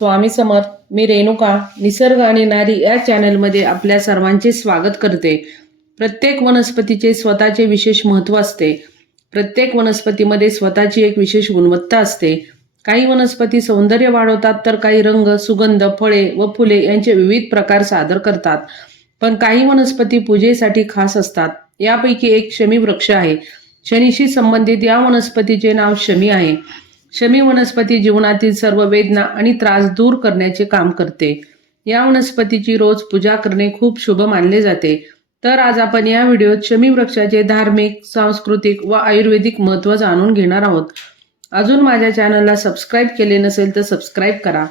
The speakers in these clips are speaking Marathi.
स्वामी समर्थ मी रेणुका निसर्ग आणि नारी या चॅनलमध्ये आपल्या सर्वांचे स्वागत करते. प्रत्येक वनस्पतीचे स्वतःचे विशेष महत्त्व असते. प्रत्येक वनस्पतीमध्ये स्वतःची एक विशेष गुणवत्ता असते. काही वनस्पती सौंदर्य वाढवतात तर काही रंग सुगंध फळे व फुले यांचे विविध प्रकार सादर करतात. पण काही वनस्पती पूजेसाठी खास असतात. यापैकी एक शमी वृक्ष आहे. शनीशी संबंधित या वनस्पतीचे नाव शमी आहे. शमी वनस्पती जीवनातील सर्व वेदना आणि त्रास दूर करण्याचे काम करते. या वनस्पतीची रोज पूजा करणे खूप शुभ मानले जाते. तर आज आपण या व्हिडिओत शमी वृक्षाचे धार्मिक सांस्कृतिक व आयुर्वेदिक महत्त्व जाणून घेणार आहोत. अजून माझ्या चॅनलला सबस्क्राईब केले नसेल तर सबस्क्राईब करा.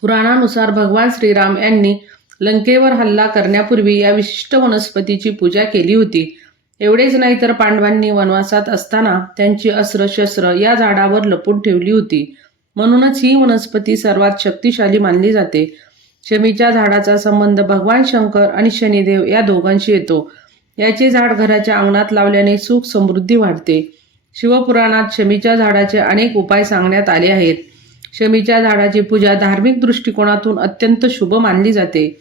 पुराणानुसार भगवान श्रीराम यांनी लंकेवर हल्ला करण्यापूर्वी या विशिष्ट वनस्पतीची पूजा केली होती. एवढेच नाही तर पांडवांनी वनवासात असताना त्यांची अस्त्र शस्त्र या झाडावर लपून ठेवली होती. म्हणूनच ही वनस्पती सर्वात शक्तिशाली मानली जाते. शमीच्या झाडाचा संबंध भगवान शंकर आणि शनिदेव या दोघांशी येतो. याचे झाड घराच्या अंगणात लावल्याने सुख समृद्धी वाढते. शिवपुराणात शमीच्या झाडाचे अनेक उपाय सांगण्यात आले आहेत. शमीच्या झाडाची पूजा धार्मिक दृष्टिकोनातून अत्यंत शुभ मानली जाते.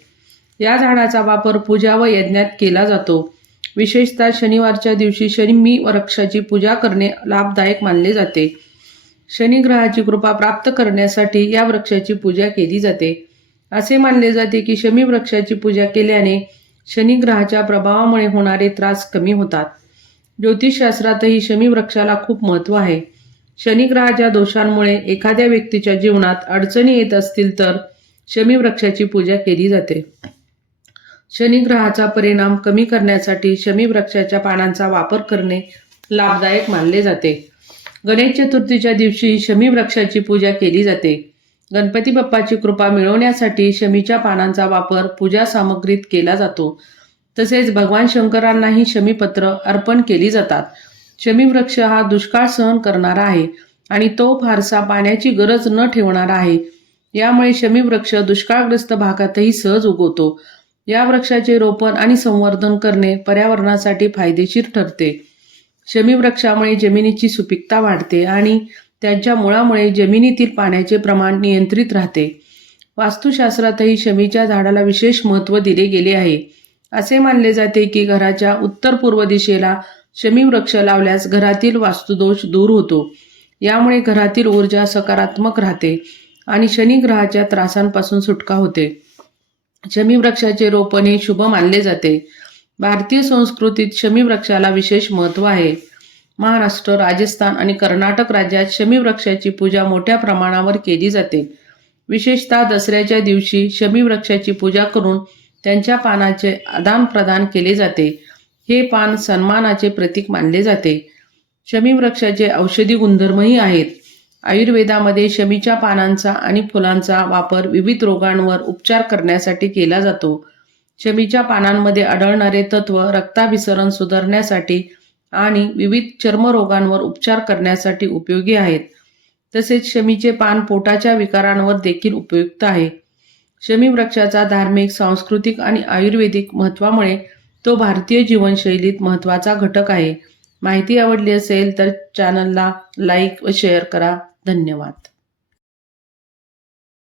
या झाडाचा वापर पूजा व यज्ञात केला जातो. विशेषतः शनिवारच्या दिवशी शनी वृक्षाची पूजा करणे लाभदायक मानले जाते. शनिग्रहाची कृपा प्राप्त करण्यासाठी या वृक्षाची पूजा केली जाते. असे मानले जाते की शमी वृक्षाची पूजा केल्याने शनिग्रहाच्या प्रभावामुळे होणारे त्रास कमी होतात. ज्योतिषशास्त्रातही शमी वृक्षाला खूप महत्त्व आहे. शनिग्रहाच्या दोषांमुळे एखाद्या व्यक्तीच्या जीवनात अडचणी येत असतील तर शमी वृक्षाची पूजा केली जाते. शनिग्रहाचा परिणाम कमी करण्यासाठी शमी वृक्षाच्या पानांचा वापर करणे लाभदायक मानले जाते. गणेश चतुर्थीच्या दिवशी शमी वृक्षाची पूजा केली जाते. गणपती बाप्पाची कृपा मिळवण्यासाठी शमीच्या पानांचा वापर पूजा सामग्रीत केला जातो. तसेच भगवान शंकरांनाही शमीपत्र अर्पण केली जातात. शमी वृक्ष हा दुष्काळ सहन करणारा आहे आणि तो फारसा पाण्याची गरज न ठेवणारा आहे. यामुळे शमी वृक्ष दुष्काळग्रस्त भागातही सहज उगवतो. या वृक्षाचे रोपण आणि संवर्धन करणे पर्यावरणासाठी फायदेशीर ठरते. शमी वृक्षामुळे जमिनीची सुपीकता वाढते आणि त्यांच्या मुळामुळे जमिनीतील पाण्याचे प्रमाण नियंत्रित राहते. वास्तुशास्त्रातही शमीच्या झाडाला विशेष महत्त्व दिले गेले आहे. असे मानले जाते की घराच्या उत्तर पूर्व दिशेला शमी वृक्ष लावल्यास घरातील वास्तुदोष दूर होतो. यामुळे घरातील ऊर्जा सकारात्मक राहते आणि शनिग्रहाच्या त्रासांपासून सुटका होते. शमी वृक्षाचे रोपण हे शुभ मानले जाते. भारतीय संस्कृतीत शमी वृक्षाला विशेष महत्त्व आहे. महाराष्ट्र राजस्थान आणि कर्नाटक राज्यात शमी वृक्षाची पूजा मोठ्या प्रमाणावर केली जाते. विशेषतः दसऱ्याच्या दिवशी शमी वृक्षाची पूजा करून त्यांच्या पानाचे आदान प्रदान केले जाते. हे पान सन्मानाचे प्रतीक मानले जाते. शमी वृक्षाचे औषधी गुणधर्मही आहेत. आयुर्वेदामध्ये शमीच्या पानांचा आणि फुलांचा वापर विविध रोगांवर उपचार करण्यासाठी केला जातो. शमीच्या पानांमध्ये आढळणारे तत्व रक्ताभिसरण सुधारण्यासाठी आणि विविध चर्मरोगांवर उपचार करण्यासाठी उपयोगी आहेत. तसेच शमीचे पान पोटाच्या विकारांवर देखील उपयुक्त आहे. शमी वृक्षाचा धार्मिक सांस्कृतिक आणि आयुर्वेदिक महत्त्वामुळे तो भारतीय जीवनशैलीत महत्त्वाचा घटक आहे. माहिती आवडली असेल तर चॅनलला लाईक व शेअर करा. धन्यवाद.